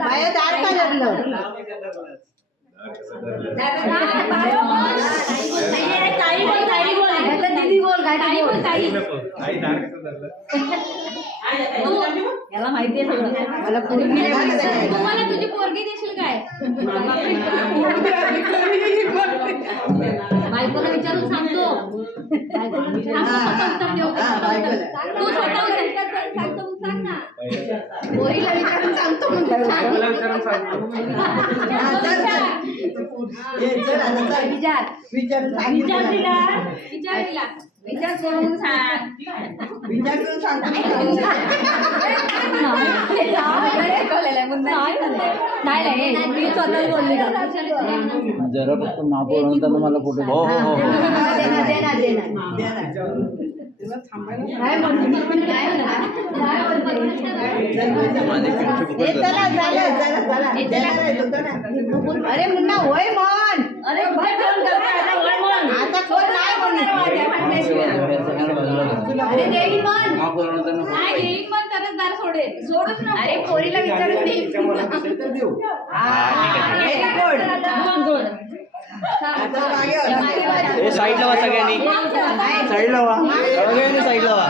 बाया दार का लागलं दीदी बोल गाडी बोल याला माहिती आहे सगळं मला तुम्हाला तुझी पोरगी देशील काय बायकोला विचारून सांगतो तू स्वतः सांगतो मग सांग ना पोरीला विचारून सांगतो विचार करून सांग विचार करून सांगतो जरा फक्त महापौर म्हणताना मला फोटो अरे मुन्ना होय मन अरे आता कोण नाही अरे देईन मन नाही देईन मन तरच दार सोडेल सोडूच ना अरे पोरीला विचारून देईन साईडला वा सगळ्यांनी साईडला वा सगळ्यांनी साईडला वा